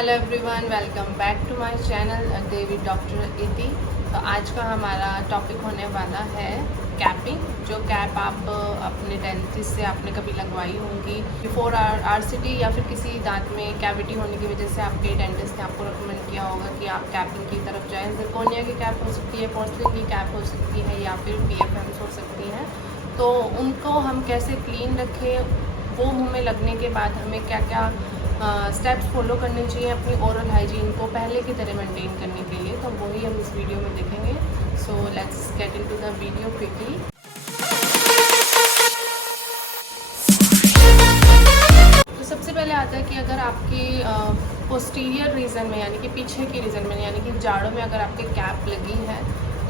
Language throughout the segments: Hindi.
Hello everyone, welcome back to my channel day with doctor Iti. तो आज का हमारा टॉपिक होने वाला है कैपिंग। जो कैप आप अपने डेंटिस्ट से आपने कभी लगवाई होंगी बिफोर आरसीटी या फिर किसी दांत में कैविटी होने की वजह से आपके डेंटिस्ट ने आपको रिकमेंड किया होगा कि आप कैपिंग की तरफ जाएं। जिरकोनिया की कैप हो सकती है, पोर्सिलिन की कैप हो सकती है या फिर PFMs हो सकती हैं। तो उनको हम कैसे क्लीन रखें, वो मुँह में लगने के बाद हमें क्या क्या स्टेप्स फॉलो करने चाहिए अपनी ओरल हाइजीन को पहले की तरह मेंटेन करने के लिए, तो वही हम इस वीडियो में देखेंगे। So let's get into the video quickly. तो सबसे पहले आता है कि अगर आपके पोस्टीरियर रीजन में यानी कि पीछे के रीजन में यानी कि जाड़ों में अगर आपके कैप लगी है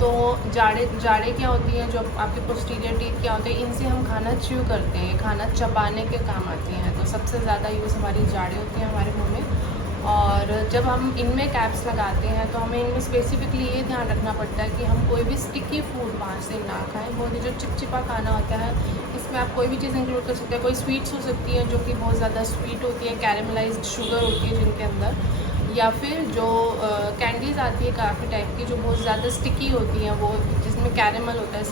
तो जाड़े क्या होती हैं, जो आपके पोस्टीरियर टीथ क्या होते हैं, इनसे हम खाना च्यू करते हैं, खाना चबाने के काम आती हैं। तो सबसे ज़्यादा यूज़ हमारी जाड़े होती हैं हमारे मुंह में। और जब हम इनमें कैप्स लगाते हैं तो हमें इनमें स्पेसिफिकली ये ध्यान रखना पड़ता है कि हम कोई भी स्टिकी फूड वहाँ से ना खाएं। बहुत ही जो चिपचिपा खाना होता है, इसमें आप कोई भी चीज़ इंक्लूड कर सकते हैं। कोई स्वीट्स हो सकती हैं जो कि बहुत ज़्यादा स्वीट होती है, कैरेमलाइज्ड शुगर होती है जिनके अंदर, या फिर जो कैंडीज़ आती है काफ़ी टाइप की जो बहुत ज़्यादा स्टिकी होती हैं, वो जिसमें कैरेमल होता है,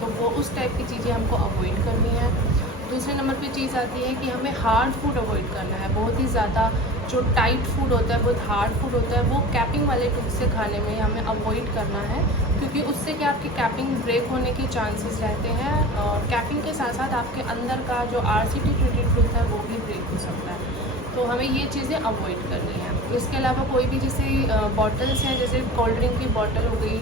तो वो उस टाइप की चीज़ें हमको अवॉइड करनी है। दूसरे नंबर पे चीज़ आती है कि हमें हार्ड फूड अवॉइड करना है। बहुत ही ज़्यादा जो टाइट फूड होता है, बहुत हार्ड फूड होता है, वो कैपिंग वाले टूथ से खाने में हमें अवॉइड करना है, क्योंकि उससे क्या आपकी कैपिंग ब्रेक होने के चांसेस रहते हैं। और कैपिंग के साथ साथ आपके अंदर का जो RCT ट्रीटेड टूथ है वो भी ब्रेक हो सकता है। तो हमें ये चीज़ें अवॉइड करनी है। इसके अलावा कोई भी जैसे बॉटल्स हैं, जैसे कोल्ड ड्रिंक की बॉटल हो गई,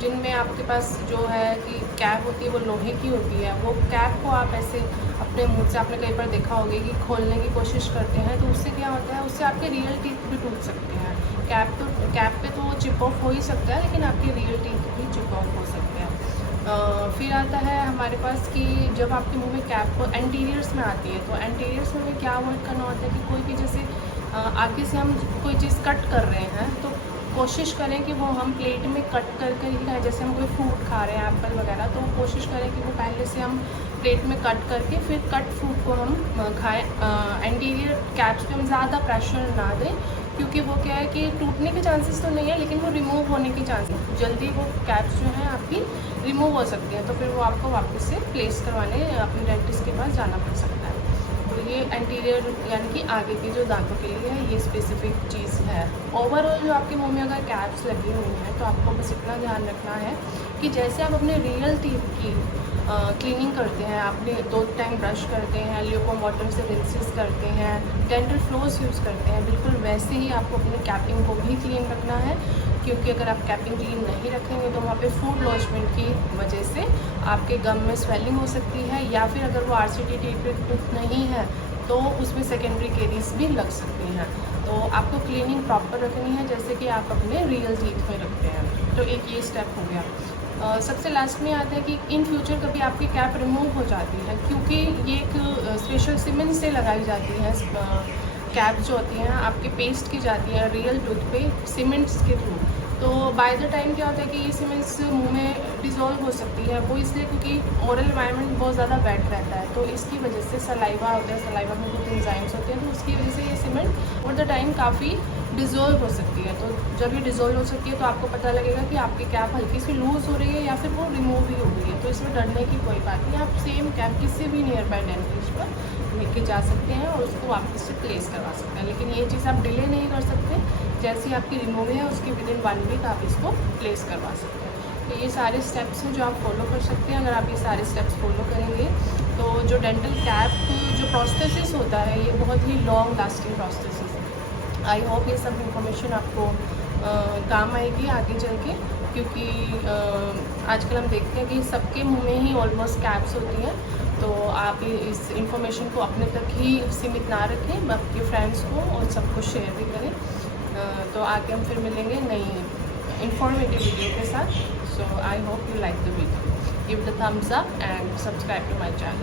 जिनमें आपके पास जो है कि कैप होती है वो लोहे की होती है, वो कैप को आप ऐसे अपने मुंह से, आपने कई बार देखा होगा कि खोलने की कोशिश करते हैं, तो उससे क्या होता है, उससे आपके रियल टीथ भी टूट सकते हैं। कैप पे तो वो चिप ऑफ हो ही सकता है, लेकिन आपके रियल टीथ भी चिप ऑफ हो सकते हैं। फिर आता है हमारे पास कि जब आपके मुंह में कैप को एंटीरियर्स में आती है, तो एंटीरियर्स में हमें क्या अवॉइड करना होता है कि कोई भी जैसे आगे से हम कोई चीज़ कट कर रहे हैं तो कोशिश करें कि वो हम प्लेट में कट करके ही खाएं। जैसे हम कोई फ्रूट खा रहे हैं, एप्पल वगैरह, तो कोशिश करें कि वो पहले से हम प्लेट में कट करके फिर कट फ्रूट को हम खाएं। एंटीरियर कैप्स पे हम ज़्यादा प्रेशर ना दें, क्योंकि वो क्या है कि टूटने के चांसेस तो नहीं है, लेकिन वो रिमूव होने के चांसेस, जल्दी वो कैप्स जो हैं आपकी रिमूव हो सकती हैं, तो फिर वो आपको वापस से प्लेस करवाने अपने डेंटिस्ट के पास जाना पड़ सकता है। तो ये एंटीरियर यानी कि आगे के जो दांतों के लिए है, ये स्पेसिफिक चीज़ है। ओवरऑल जो आपके मुंह में अगर कैप्स लगी हुई हैं तो आपको बस इतना ध्यान रखना है कि जैसे आप अपने रियल टीथ की क्लीनिंग करते हैं, आपने 2 टाइम ब्रश करते हैं, ल्यूकवार्म वाटर से रिंसेस करते हैं, डेंटल फ्लोस यूज़ करते हैं, बिल्कुल वैसे ही आपको अपनी कैपिंग को भी क्लीन रखना है। क्योंकि अगर आप कैपिंग क्लीन नहीं रखेंगे तो वहाँ पे फूड लॉन्चमेंट की वजह से आपके गम में स्वेलिंग हो सकती है, या फिर अगर वो RCT ट्रीटेड टूथ नहीं है तो उसमें सेकेंडरी केरीज भी लग सकती हैं। तो आपको क्लीनिंग प्रॉपर रखनी है जैसे कि आप अपने रियल टीथ में रखते हैं। तो एक ये स्टेप हो गया। सबसे लास्ट में आता है कि इन फ्यूचर कभी आपकी कैप रिमूव हो जाती है, क्योंकि ये एक स्पेशल सीमेंट से लगाई जाती है। कैप जो होती हैं आपके पेस्ट की जाती है रियल टूथ पे सीमेंट्स के थ्रू। तो बाय द टाइम क्या होता है कि ये सीमेंट्स मुंह में डिज़ोल्व हो सकती है, वो इसलिए क्योंकि ओरल एनवायरनमेंट बहुत ज़्यादा वेट रहता है, तो इसकी वजह से सलाइवा होता है, सलाइवा में कुछ एंजाइम्स होते हैं, तो उसकी वजह से ये सीमेंट ओवर द टाइम काफ़ी डिज़ोल्व हो सकती है। तो जब ये डिज़ोल्व हो सकती है तो आपको पता लगेगा कि आपकी कैप हल्की सी लूज़ हो रही है या फिर वो रिमूव ही हो गई है। तो इसमें डरने की कोई बात नहीं, आप सेम कैप किसी भी नियर बाय डेंटिस्ट पर लेके जा सकते हैं और उसको वापस से प्लेस करवा सकते हैं। लेकिन ये चीज़ आप डिले नहीं कर सकते, जैसी आपकी रिमूव है उसके विदिन 1 वीक आप इसको प्लेस करवा सकते हैं। तो ये सारे स्टेप्स हैं जो आप फॉलो कर सकते हैं। अगर आप ये सारे स्टेप्स फॉलो करेंगे तो जो डेंटल कैप जो प्रोसेस होता है, ये बहुत ही लॉन्ग लास्टिंग प्रोसेस है। आई होप ये सब इन्फॉर्मेशन आपको काम आएगी आगे चल के, क्योंकि आजकल हम देखते हैं कि सबके मुंह में ही ऑलमोस्ट कैप्स होती हैं। तो आप इस इन्फॉर्मेशन को अपने तक ही सीमित ना रखें, आपके फ्रेंड्स को और सबको शेयर भी करें। तो आगे हम फिर मिलेंगे नई इंफॉर्मेटिव वीडियो के साथ। So I hope you like the video, give the thumbs up and subscribe to my channel.